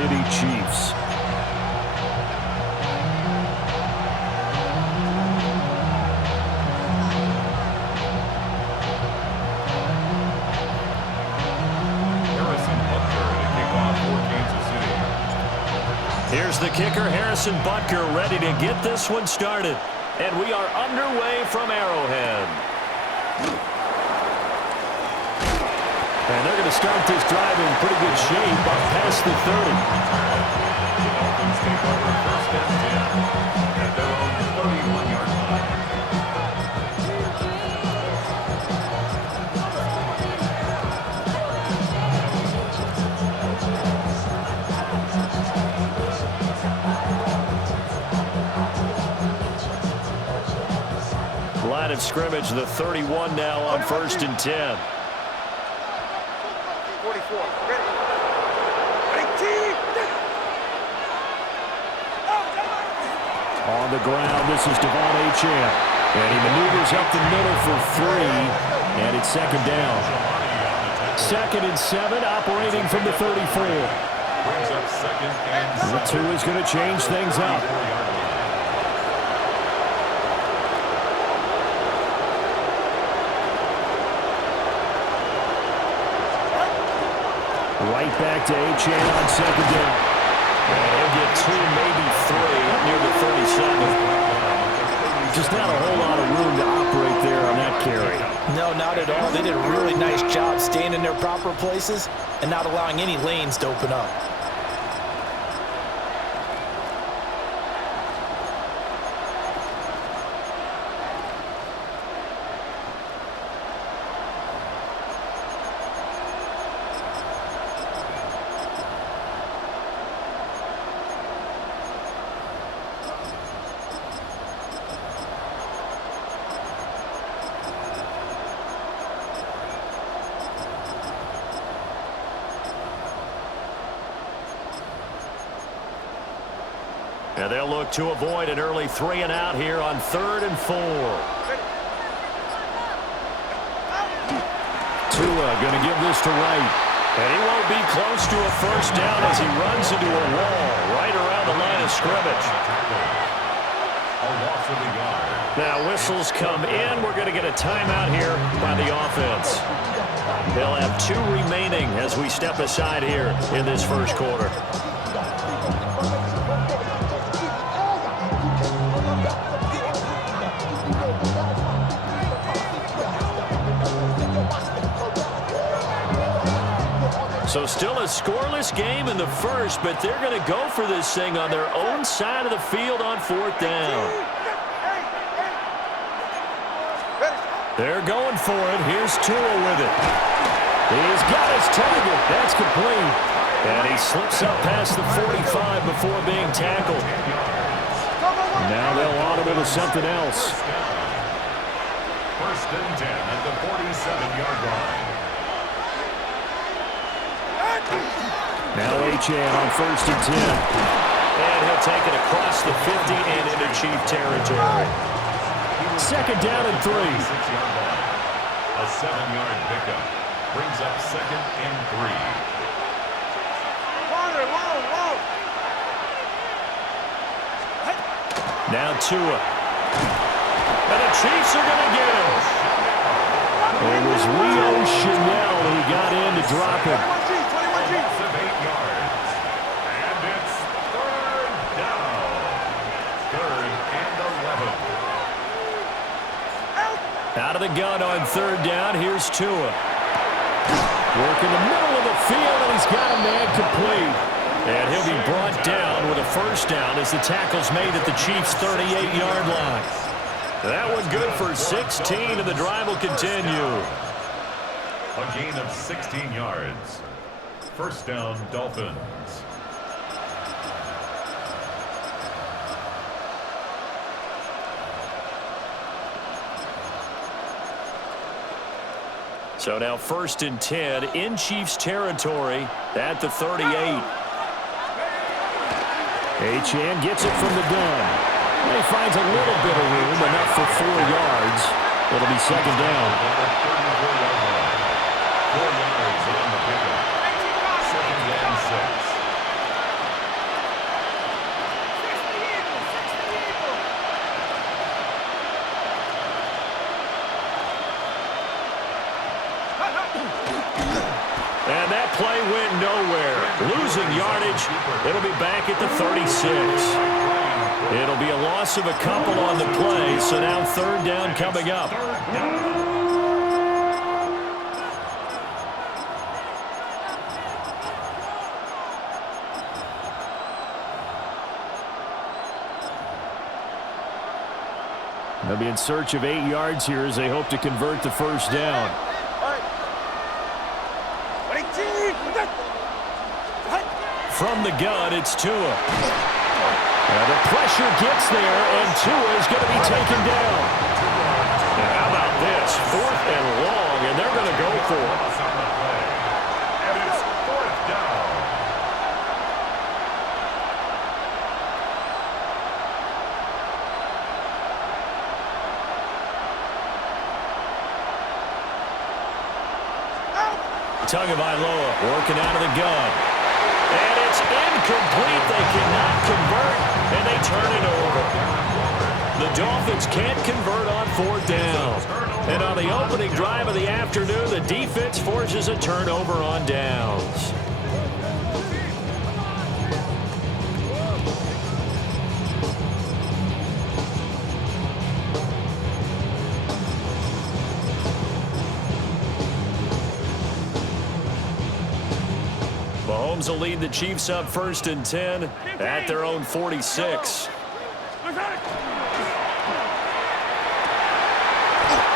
City Chiefs. Here's the kicker, Harrison Butker, ready to get this one started. And we are underway from Arrowhead. And they're going to start this drive in pretty good shape up past the 30. The Dolphins take over first and 10 at their own 31-yard line. Line of scrimmage, the 31 now on first and 10. 44. Ready. 18. On the ground, this is Devon Achane. And he maneuvers up the middle for 3. And it's second down. 2nd and 7, operating from the 34. Brings up 2nd and 7. The 2 is going to change things up. Right back to Achane on second down. And he'll get 2, maybe 3 up near the 37. Just not a whole lot of room to operate there on that carry. No, not at all. They did a really nice job staying in their proper places and not allowing any lanes to open up. And they'll look to avoid an early 3 and out here on 3rd and 4. Tua going to give this to Wright. And he won't be close to a first down as he runs into a wall right around the line of scrimmage. Now whistles come in. We're going to get a timeout here by the offense. They'll have 2 remaining as we step aside here in this first quarter. So still a scoreless game in the first, but they're going to go for this thing on their own side of the field on 4th down. They're going for it. Here's Tua with it. He's got his target. That's complete. And he slips up past the 45 before being tackled. Now they'll audible to something else. First and 10 at the 47-yard line. Now Achane on first and 10. And he'll take it across the 50 and into Chief territory. 2nd down and 3. A 7-yard pickup brings up 2nd and 3. Now Tua. And the Chiefs are going to get him. It was Leo Chanel who got in to drop him. Loss of 8 yards. And it's 3rd down. 3rd and 11. Out of the gun on 3rd down. Here's Tua. Working the middle of the field, and he's got a man complete. And he'll be brought down with a first down as the tackle's made at the Chiefs' 38-yard line. That one good for 16, and the drive will continue. A gain of 16 yards. First down, Dolphins. So now 1st and 10 in Chiefs territory at the 38. Achane gets it from the gun. He finds a little bit of room, enough for 4 yards. It'll be 2nd down. 4 yards on the pickup. 2nd and 6. losing yardage. It'll be back at the 36. It'll be a loss of a couple on the play, so now third down coming up. They'll be in search of 8 yards here as they hope to convert the first down. From the gun, it's Tua. The pressure gets there, and Tua is going to be taken down. Now, how about this? 4th and long, and they're going to go for it. And it's 4th down. Tagovailoa working out of the gun. And it's incomplete. They cannot convert, and they turn it over. The Dolphins can't convert on 4th down. And on the opening drive of the afternoon, the defense forces a turnover on downs. Mahomes will lead the Chiefs up 1st and 10 at their own 46.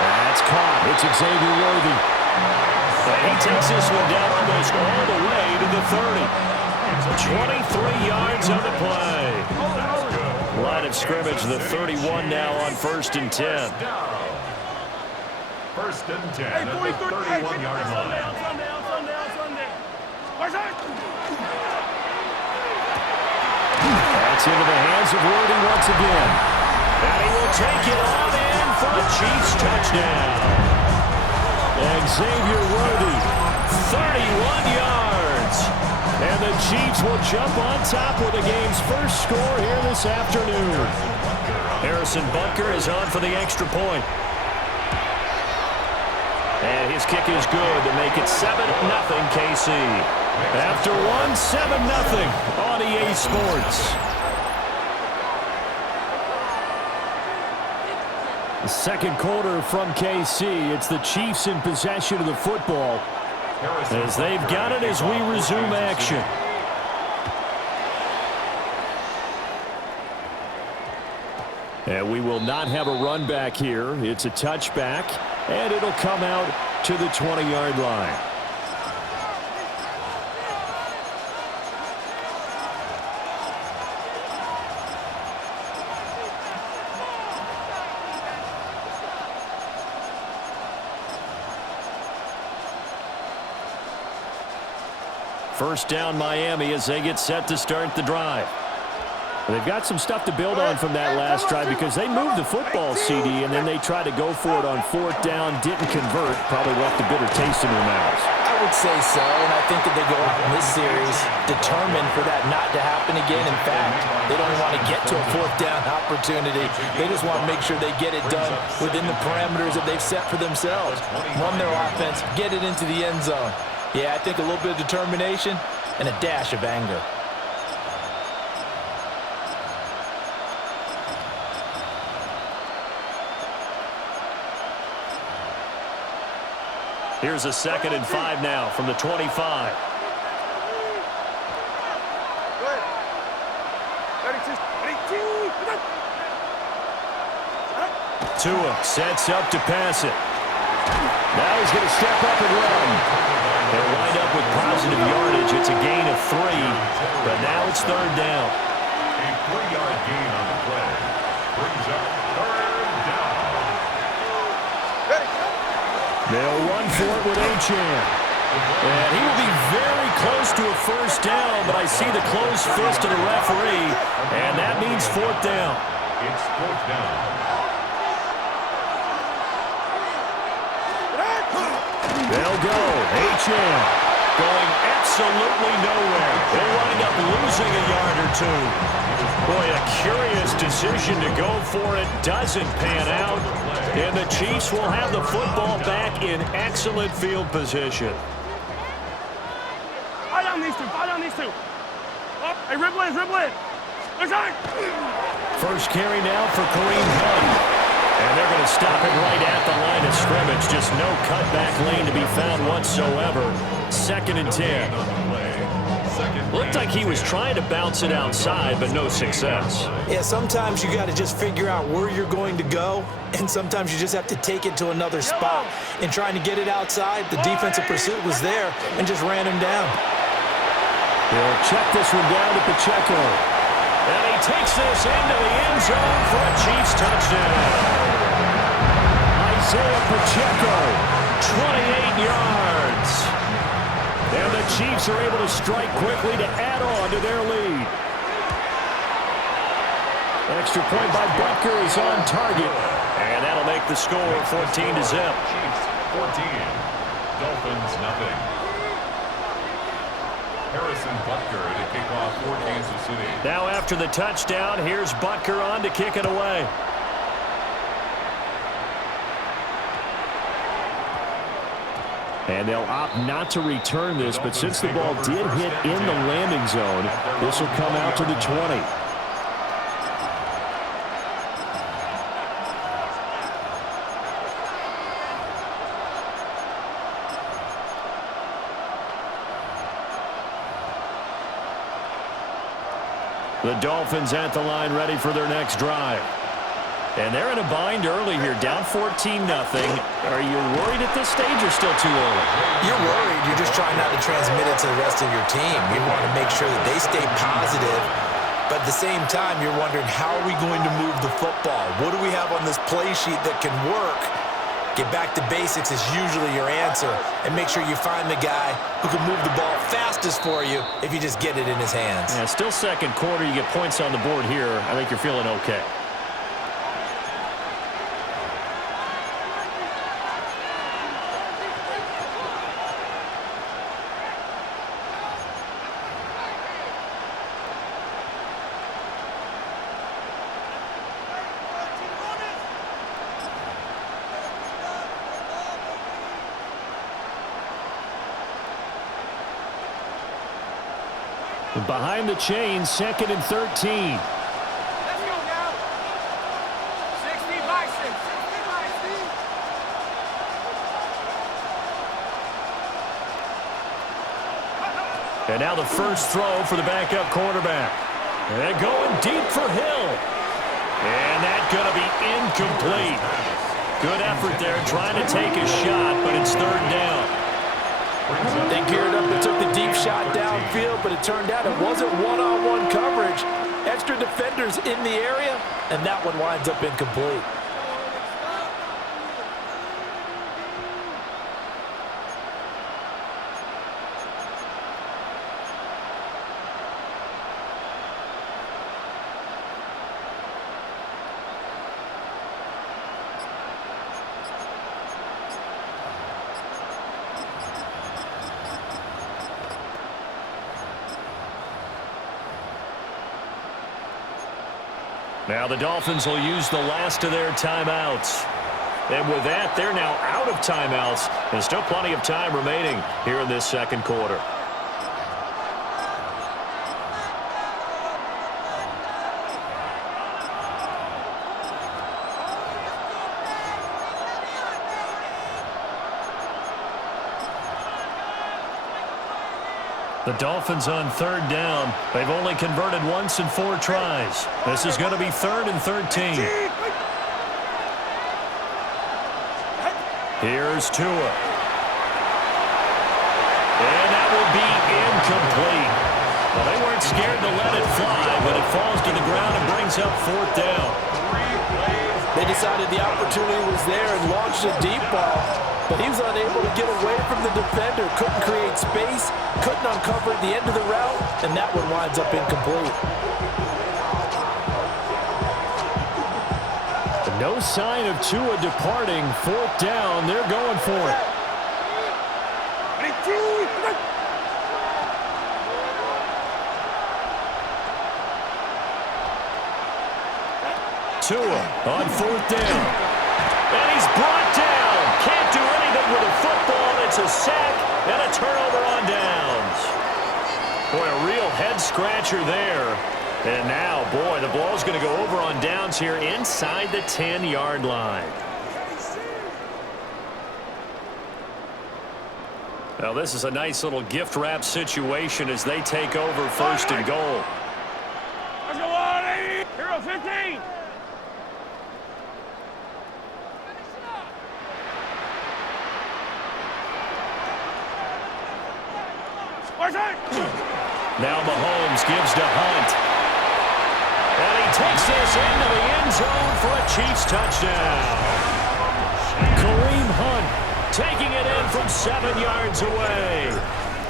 That's caught. It's Xavier Worthy. He takes this one down almost all the way to the 30. 23 yards on the play. Line of scrimmage, the 31 now on 1st and 10. 1st and 10 at the 31-yard line. That's into the hands of Worthy once again. And he will take it on in for the Chiefs touchdown. Xavier Worthy, 31 yards. And the Chiefs will jump on top with the game's first score here this afternoon. Harrison Butker is on for the extra point. And his kick is good to make it 7-0 KC. After one, 7-0 on EA Sports. The second quarter from KC. It's the Chiefs in possession of the football as they've got it as we resume action. And we will not have a run back here. It's a touchback, and it'll come out to the 20-yard line. First down Miami as they get set to start the drive. They've got some stuff to build on from that last drive because they moved the football, CD, and then they tried to go for it on 4th down, didn't convert, probably left a bitter taste in their mouths. I would say so, and I think that they go out in this series determined for that not to happen again. In fact, they don't want to get to a 4th down opportunity. They just want to make sure they get it done within the parameters that they've set for themselves. Run their offense, get it into the end zone. Yeah, I think a little bit of determination and a dash of anger. Here's a 2nd and 5 now from the 25. Tua sets up to pass it. Now he's going to step up and run. They'll wind up with positive yardage. It's a gain of 3, but now it's 3rd down. A 3-yard gain on the play brings up 3rd down. They'll run for it with Achane. And he will be very close to a first down, but I see the closed fist of the referee, and that means 4th down. It's 4th down. They'll go. Achane going absolutely nowhere. They'll wind up losing a yard or 2. Boy, a curious decision to go for it. Doesn't pan out. And the Chiefs will have the football back in excellent field position. Fire on these two. Hey, ribble it, ribble it. First carry now for Kareem Hunt. And they're going to stop it right at the line of scrimmage. Just no cutback lane to be found whatsoever. 2nd and 10. Looked like he was trying to bounce it outside, but no success. Yeah, sometimes you got to just figure out where you're going to go, and sometimes you just have to take it to another spot. In trying to get it outside, the defensive pursuit was there and just ran him down. He'll check this one down to Pacheco. And he takes this into the end zone for a Chiefs touchdown. Isaiah Pacheco, 28 yards. And the Chiefs are able to strike quickly to add on to their lead. Extra point by Butker is on target. And that'll make the score 14-0. Chiefs 14, Dolphins nothing. Harrison Butker to kick off for Kansas City. Now after the touchdown, here's Butker on to kick it away. And they'll opt not to return this, but since the ball did hit in the landing zone, this will come out to the 20. The Dolphins at the line ready for their next drive. And they're in a bind early here, down 14-0. Are you worried at this stage or still too early? You're worried. You're just trying not to transmit it to the rest of your team. You want to make sure that they stay positive. But at the same time, you're wondering, how are we going to move the football? What do we have on this play sheet that can work? Get back to basics is usually your answer. And make sure you find the guy who can move the ball fastest for you if you just get it in his hands. Yeah, still second quarter. You get points on the board here. I think you're feeling okay. Behind the chains, 2nd and 13. Let's go now. 60 by 6. 60 by 6. And now the first throw for the backup quarterback. And they're going deep for Hill. And that's going to be incomplete. Good effort there trying to take a shot, but it's 3rd down. They geared up and took the deep shot downfield, but it turned out it wasn't one-on-one coverage. Extra defenders in the area, and that one winds up incomplete. Now the Dolphins will use the last of their timeouts. And with that, they're now out of timeouts. There's still plenty of time remaining here in this second quarter. The Dolphins on 3rd down. They've only converted once in 4 tries. This is going to be 3rd and 13. Here's Tua. And that will be incomplete. Well, they weren't scared to let it fly, but it falls to the ground and brings up 4th down. They decided the opportunity was there and launched a deep ball, but he was unable to get away from the defender, couldn't create space, couldn't uncover at the end of the route, and that one winds up incomplete. No sign of Tua departing. 4th down, they're going for it. Tua on 4th down. And he's brought down. Can't do anything with a football. It's a sack and a turnover on downs. Boy, a real head-scratcher there. And now, boy, the ball's going to go over on downs here inside the 10-yard line. Now, this is a nice little gift wrap situation as they take over first and goal. Let's go on, 80. Hero 15. Now Mahomes gives to Hunt. And he takes this into the end zone for a Chiefs touchdown. Kareem Hunt taking it in from 7 yards away.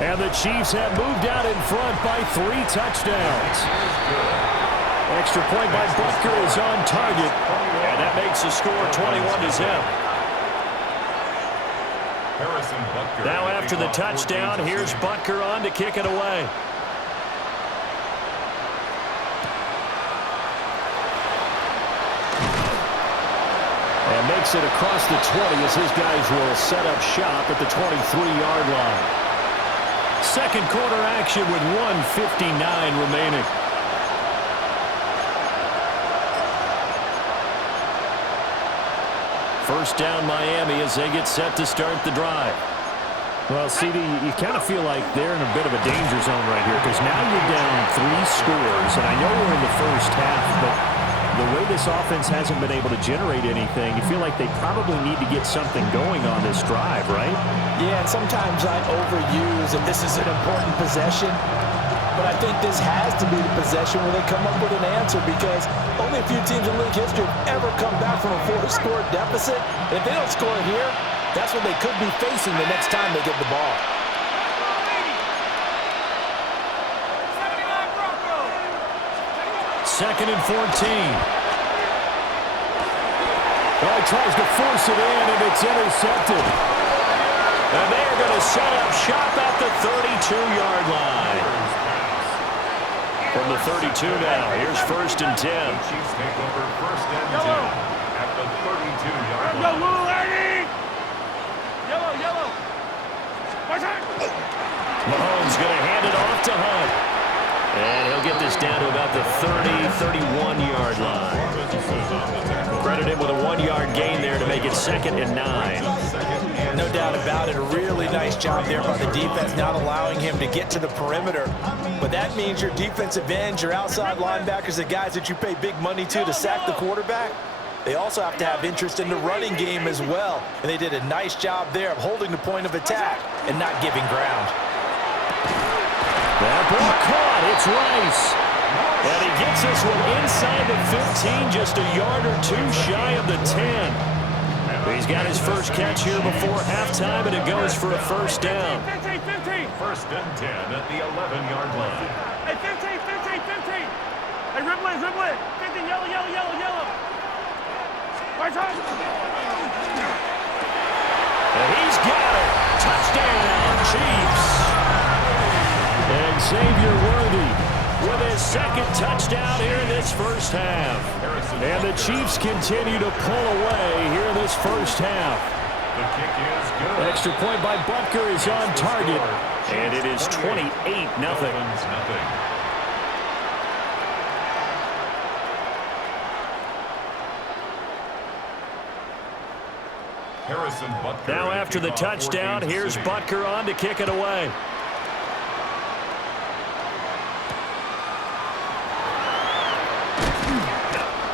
And the Chiefs have moved out in front by 3 touchdowns. Extra point by Butker is on target. And that makes the score 21-0. Now after the touchdown, here's Butker on to kick it away. And makes it across the 20 as his guys will set up shop at the 23-yard line. Second quarter action with 1:59 remaining. First down Miami as they get set to start the drive. Well, CD, you kind of feel like they're in a bit of a danger zone right here because now you're down 3 scores, and I know we're in the first half, but the way this offense hasn't been able to generate anything, you feel like they probably need to get something going on this drive, right? Yeah, and sometimes I overuse, and this is an important possession, but I think this has to be the possession where they come up with an answer because only a few teams in league history have ever come back from a 4-score deficit. And if they don't score here, that's what they could be facing the next time they get the ball. Second and 14. Well, he tries to force it in, and it's intercepted. And they're going to set up shop at the 32-yard line. From the 32 now, here's first and 10. Chiefs take over first and 10 at the 32-yard line. Yellow. Mahomes going to hand it off to Hunt. And he'll get this down to about the 31-yard line. Credit him with a 1-yard gain there to make it second and 9. No doubt about it. A really nice job there by the defense, not allowing him to get to the perimeter. But that means your defensive ends, your outside linebackers, the guys that you pay big money to sack the quarterback, they also have to have interest in the running game as well. And they did a nice job there of holding the point of attack and not giving ground. That ball caught. It's Rice. And he gets this one inside the 15, just a yard or 2 shy of the 10. He's got his first catch here before halftime, and it goes for a first down. 15. First and 10 at the 11-yard line. Hey, 15. Hey, dribble it. 15, yellow. Right side. And he's got it. Touchdown, Chiefs. And Xavier Worthy with his second touchdown here in this first half. And the Chiefs continue to pull away here in this first half. The kick is good. Extra point by Butker is on target. And it is 28-0. Now after the touchdown, here's Butker on to kick it away.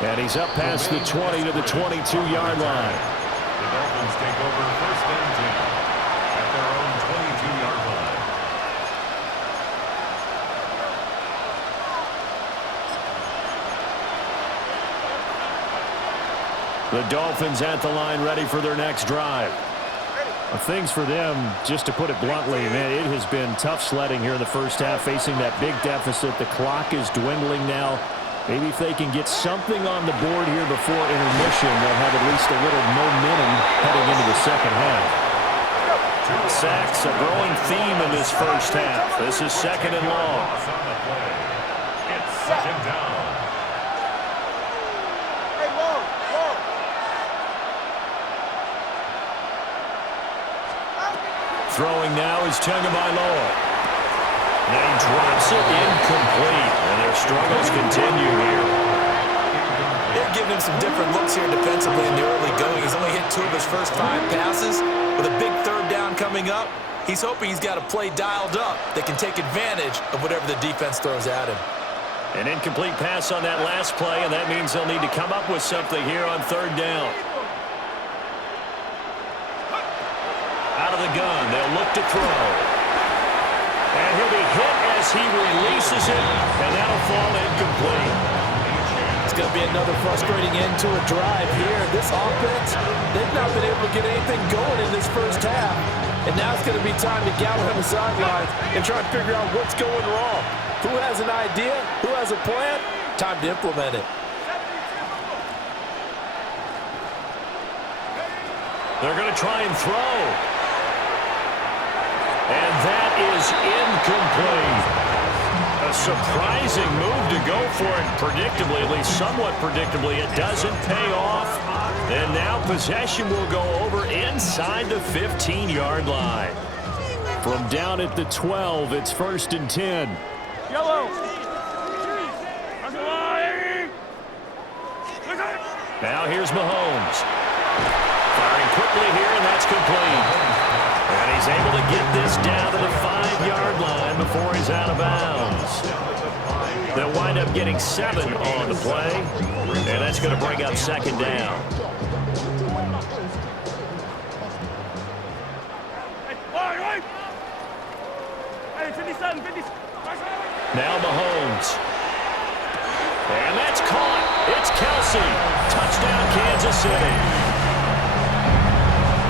And he's up past the 20 to the 22-yard line. The Dolphins take over first and 10 at their own 22-yard line. The Dolphins at the line ready for their next drive. Things for them, just to put it bluntly, man, it has been tough sledding here in the first half, facing that big deficit. The clock is dwindling now. Maybe if they can get something on the board here before intermission, they'll have at least a little momentum heading into the second half. Sacks, a growing theme in this first half. This is second and long. It's second down. Hey, whoa. Throwing now is Tagovailoa. And he drops it incomplete. And their struggles continue here. They're giving him some different looks here defensively in the early going. He's only hit 2 of his first 5 passes. With a big third down coming up, he's hoping he's got a play dialed up that can take advantage of whatever the defense throws at him. An incomplete pass on that last play, and that means they'll need to come up with something here on third down. Out of the gun, they'll look to throw. And he'll be hit as he releases it, and that'll fall incomplete. It's going to be another frustrating end to a drive here. This offense, they've not been able to get anything going in this first half. And now it's going to be time to gather on the sidelines and try and figure out what's going wrong. Who has an idea? Who has a plan? Time to implement it. They're going to try and throw. And that is incomplete. A surprising move to go for it predictably, at least somewhat predictably. It doesn't pay off. And now possession will go over inside the 15-yard line. From down at the 12, it's 1st and 10. Yellow. Now here's Mahomes. Firing quickly here, and that's complete. And he's able to get this down to the 5-yard line before he's out of bounds. They'll wind up getting 7 on the play, and that's going to bring up 2nd down. Now Mahomes. And that's caught. It's Kelsey. Touchdown, Kansas City.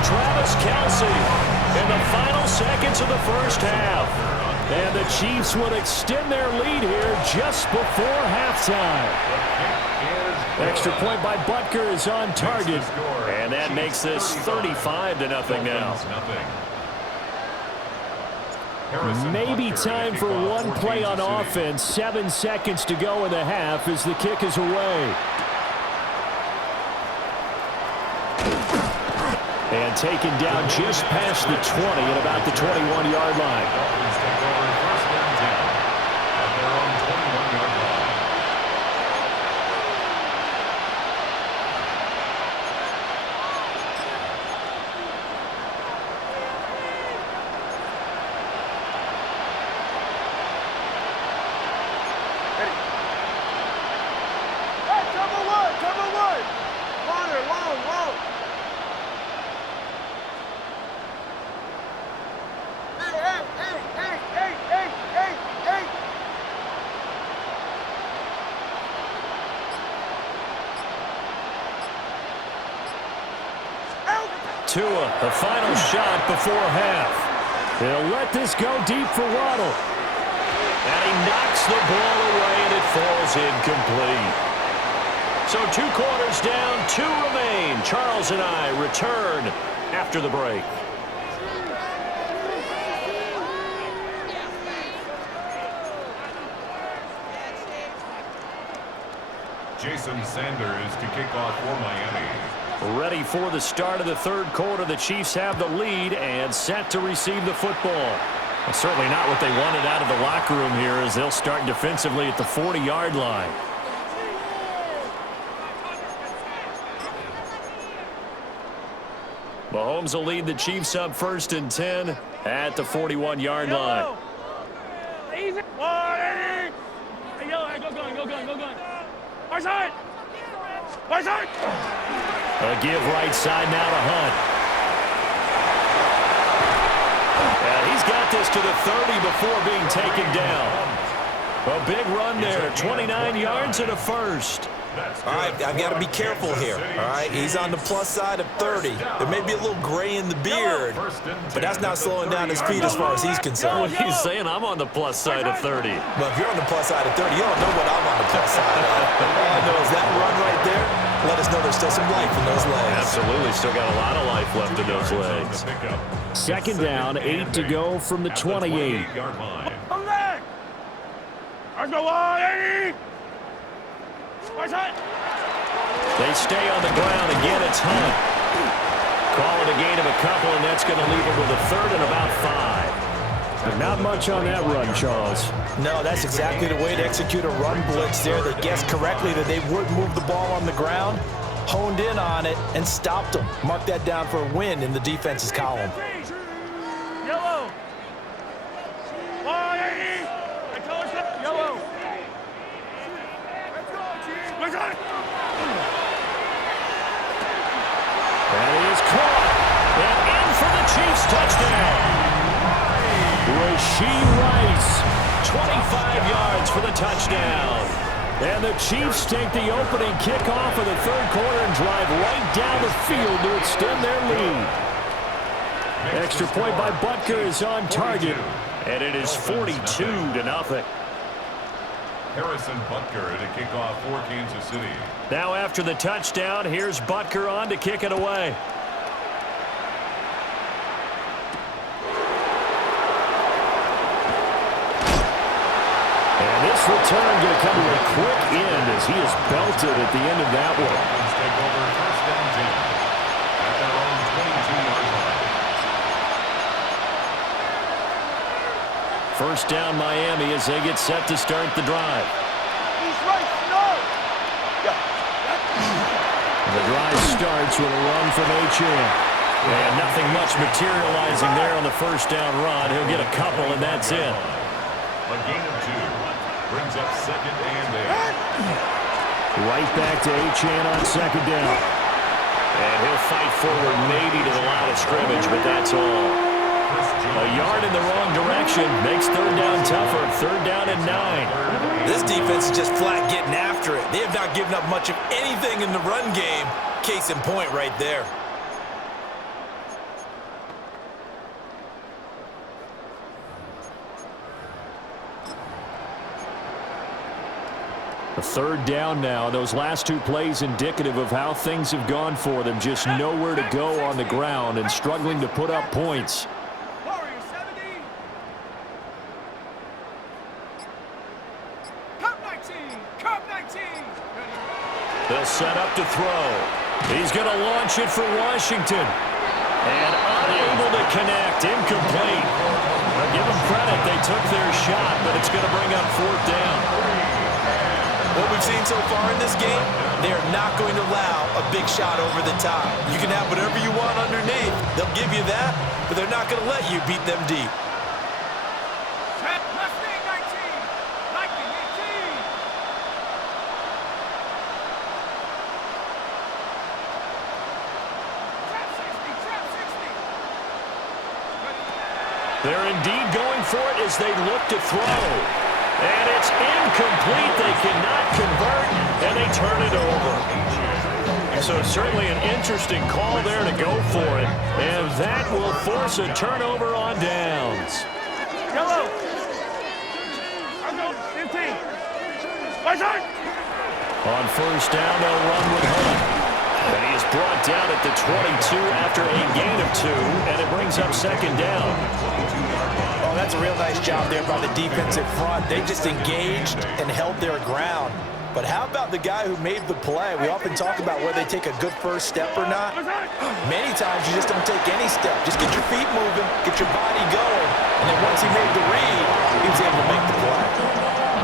Travis Kelsey in the final seconds of the first half. And the Chiefs will extend their lead here just before halftime. Extra point by Butker is on target. And that makes this 35-0 now. Maybe time for one play on offense. 7 seconds to go in the half as the kick is away. And taken down just past the 20 at about the 21-yard line. Tua, the final shot before half. He'll let this go deep for Waddle. And he knocks the ball away, and it falls incomplete. So 2 quarters down, 2 remain. Charles and I return after the break. Jason Sanders to kick off for Miami. Ready for the start of the 3rd quarter. The Chiefs have the lead and set to receive the football. Well, certainly not what they wanted out of the locker room here as they'll start defensively at the 40-yard line. Mahomes will lead the Chiefs up 1st and 10 at the 41-yard line. Easy. Go gun. Right side. A give right side now to Hunt. And he's got this to the 30 before being taken down. A big run there, 29 yards and a first. All right, I've got to be careful here, all right? He's on the plus side of 30. There may be a little gray in the beard, but that's not slowing down his feet as far as he's concerned. He's saying I'm on the plus side of 30. Well, if you're on the plus side of 30, you don't know what I'm on the plus side of. All I know is that run right there let us know there's still some life in those legs. Absolutely, still got a lot of life left in those legs. 2nd down, 8 to go from the 28. They stay on the ground. Again, it's Hunt. Call it a gain of a couple, and that's going to leave him with a 3rd and about 5. But not much on that run, Charles. No, that's exactly the way to execute a run blitz there. They guessed correctly that they would move the ball on the ground, honed in on it, and stopped them. Mark that down for a win in the defense's column. Yellow. Yellow. Let's go. And he is caught. And in for the Chiefs touchdown. Rashee Rice, 25 yards for the touchdown. And the Chiefs take the opening kickoff of the third quarter and drive right down the field to extend their lead. Extra point by Butker is on target, and it is 42-0. Harrison Butker to kick off for Kansas City. Now after the touchdown, here's Butker on to kick it away. And this return going to come to a quick end as he is belted at the end of that one. Dolphins take over first down 10 at their own 22-yard line. First down Miami as they get set to start the drive. He's right. No. The drive starts with a run from H.N. And nothing much materializing there on the first down run. He'll get a couple, and that's it. A gain of 2 brings up second and 8. Right back to H.N. on second down. And he'll fight forward maybe to the line of scrimmage, but that's all. A yard in the wrong direction makes third down tougher. Third down and 9. This defense is just flat getting after it. They have not given up much of anything in the run game. Case in point right there. A third down now. Those last two plays indicative of how things have gone for them. Just nowhere to go on the ground and struggling to put up points. Warrior 70. Cup 19. Cup 19. They'll set up to throw. He's going to launch it for Washington. And unable to connect. Incomplete. Give them credit. They took their shot, but it's going to bring up fourth down. What we've seen so far in this game, they are not going to allow a big shot over the top. You can have whatever you want underneath. They'll give you that, but they're not going to let you beat them deep. Mustang 19. Lightning 18. Trap 60. Trap 60. They're indeed going for it as they look to throw. And it's incomplete. They cannot convert, and they turn it over. So certainly an interesting call there to go for it. And that will force a turnover on downs. Yellow. I'll go 15. My side. On first down, they'll run with Hunt. And he is brought down at the 22 after a gain of 2, and it brings up second down. Oh, that's a real nice job there by the defensive front. They just engaged and held their ground. But how about the guy who made the play? We often talk about whether they take a good first step or not. Many times you just don't take any step. Just get your feet moving, get your body going. And then once he made the read, he was able to make the play.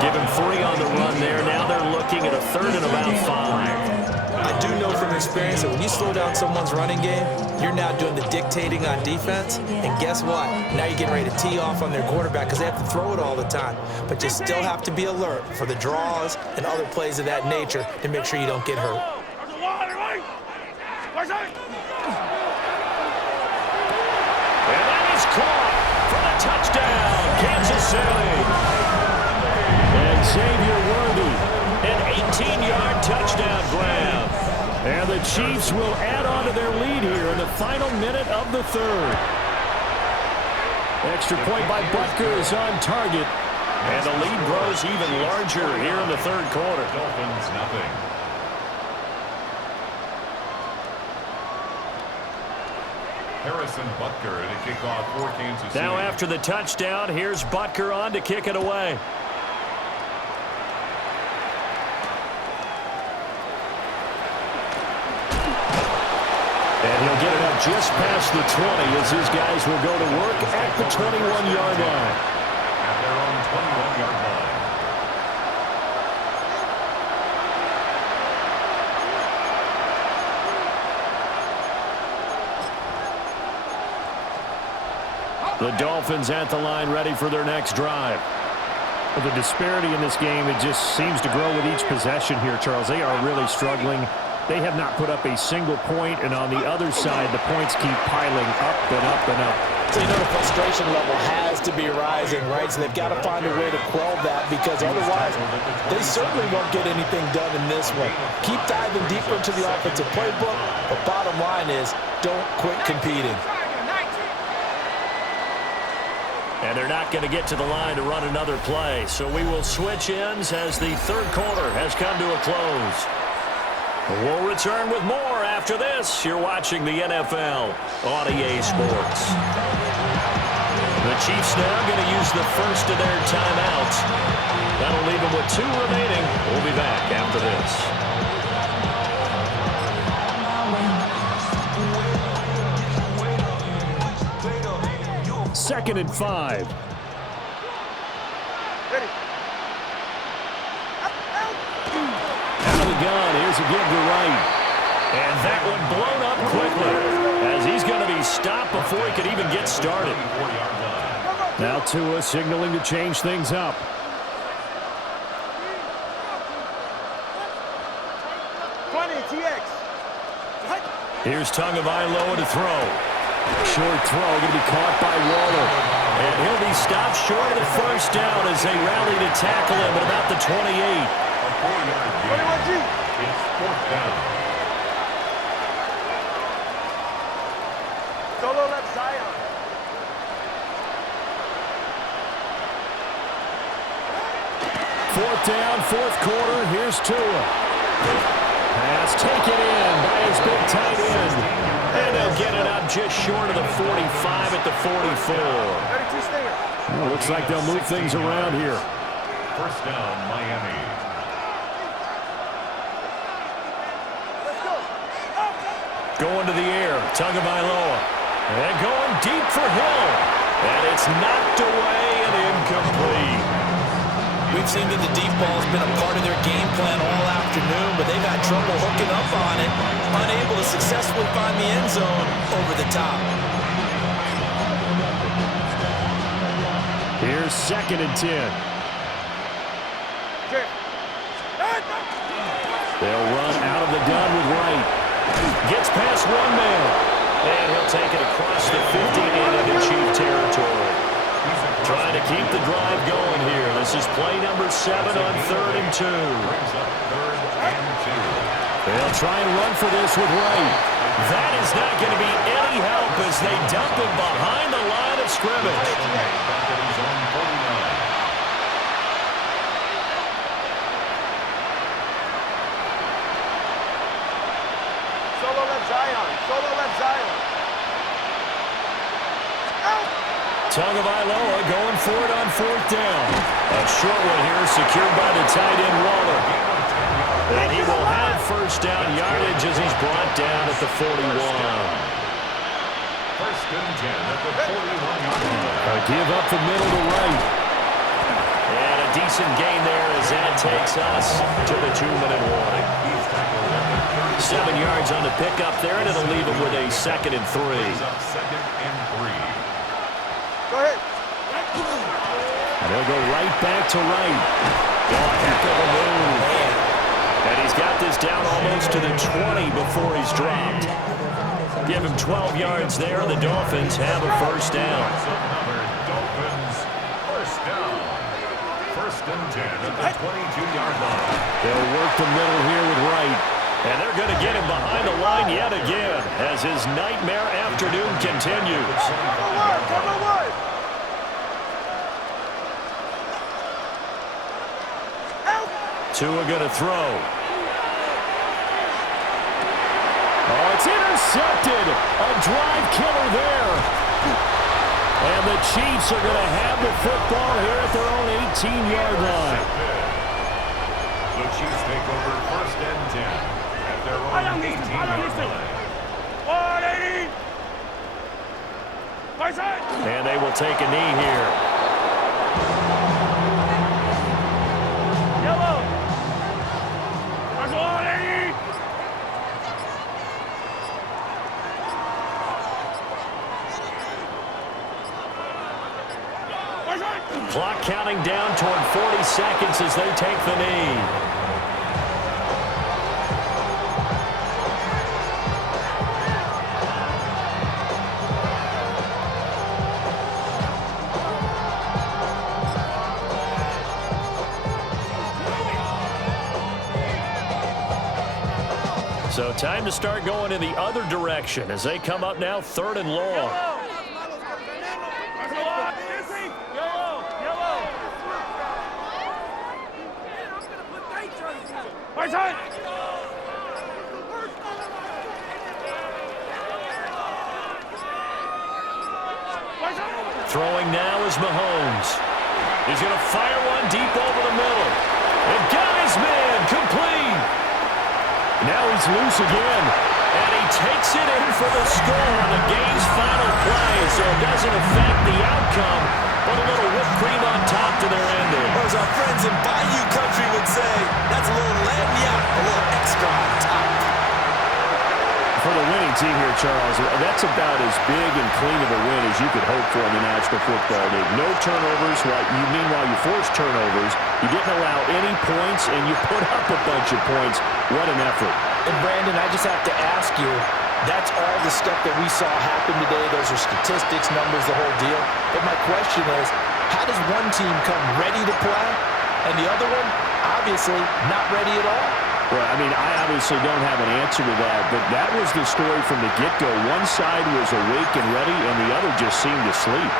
Give him 3 on the run there. Now they're looking at a third and about 5. I do know from experience that when you slow down someone's running game, you're now doing the dictating on defense. And guess what? Now you're getting ready to tee off on their quarterback because they have to throw it all the time. But you still have to be alert for the draws and other plays of that nature to make sure you don't get hurt. And that is caught for the touchdown, Kansas City. And Xavier Worthy, an 18-yard touchdown grab. And the Chiefs will add on to their lead here in the final minute of the third. Extra point by Butker is on target. And the lead grows even larger here in the third quarter. Dolphins nothing. Harrison Butker to kick off for Kansas City. Now after the touchdown, here's Butker on to kick it away. And he'll get it up just past the 20 as his guys will go to work at the 21-yard line. At their own 21-yard line. The Dolphins at the line ready for their next drive. Well, the disparity in this game, it just seems to grow with each possession here, Charles. They are really struggling. They have not put up a single point, and on the other side, the points keep piling up and up and up. So, you know, the frustration level has to be rising, right? So they've got to find a way to quell that, because otherwise they certainly won't get anything done in this one. Keep diving deeper into the offensive playbook, but bottom line is don't quit competing. And they're not going to get to the line to run another play. So we will switch ends as the third quarter has come to a close. We'll return with more after this. You're watching the NFL on EA Sports. The Chiefs now going to use the first of their timeouts. That'll leave them with 2 remaining. We'll be back after this. 2nd and 5. Ready. Out of the gun. Here's a give to right. And that one blown up quickly as he's going to be stopped before he could even get started. Now Tua signaling to change things up. Here's Tagovailoa to throw. Short throw going to be caught by Waller. And he'll be stopped short of the first down as they rally to tackle him at about the 28. A 4-yard gain. It's 4th down. Solo left Zion. Fourth down, 4th quarter. Here's Tua. Pass taken in by his big tight end. And they'll get it up just short of the 45 at the 44. Well, looks like they'll move things around here. 1st down, Miami. Going to the air, Tagovailoa. And going deep for Hill. And it's knocked away and incomplete. We've seen that the deep ball has been a part of their game plan all afternoon, but they've had trouble hooking up on it, unable to successfully find the end zone over the top. Here's 2nd and 10. They'll run out of the gun with Wright. Gets past one man. And he'll take it across the 50 into Chief territory. Trying to keep the drive going here. This is play number 7 on 3rd and 2. Brings up 3rd and 2. They'll try and run for this with Wright. That is not going to be any help as they dump him behind the line of scrimmage. Back at his own 49. Solo left Zion. Solo left Zion. Tagovailoa going for it on 4th down. A short one here secured by the tight end Waller. And he will have 1st down yardage as he's brought down at the 41. 1st and 10 at the 41-yard line. A give up the middle to Wright. And a decent gain there as that takes us to the 2-minute warning. 7 yards on the pickup there, and it'll leave him with a 2nd and 3. 2nd and 3. Go ahead. And they'll go right back to Wright. Oh, heck of a move. And he's got this down almost to the 20 before he's dropped. Give him 12 yards there. The Dolphins have a 1st down. Dolphins, 1st down. 1st and 10 at the 22-yard line. They'll work the middle here with Wright. And they're going to get him behind the line yet again as his nightmare afternoon continues. Cover one. Tua going to throw. Oh, it's intercepted. A drive killer there. And the Chiefs are going to have the football here at their own 18-yard line. The Chiefs take over 1st and 10 at their own 18-yard line. 180. And they will take a knee here. Yellow. Clock counting down toward 40 seconds as they take the knee. So time to start going in the other direction as they come up now 3rd and long. Throwing now is Mahomes. He's going to fire one deep over the middle. And got his man complete. Now he's loose again. And he takes it in for the score on the game's final play. So it doesn't affect the outcome, but a little whipped cream on top to their ending. Or as our friends in Bayou Country would say, that's a little lagniappe, a little extra on top. For the winning team here, Charles, that's about as big and clean of a win as you could hope for in the National Football League. No turnovers. Meanwhile, you forced turnovers. You didn't allow any points, and you put up a bunch of points. What an effort. And, Brandon, I just have to ask you, that's all the stuff that we saw happen today. Those are statistics, numbers, the whole deal. But my question is, how does one team come ready to play, and the other one, obviously, not ready at all? Well, I mean, I obviously don't have an answer to that, but that was the story from the get-go. One side was awake and ready, and the other just seemed to sleep.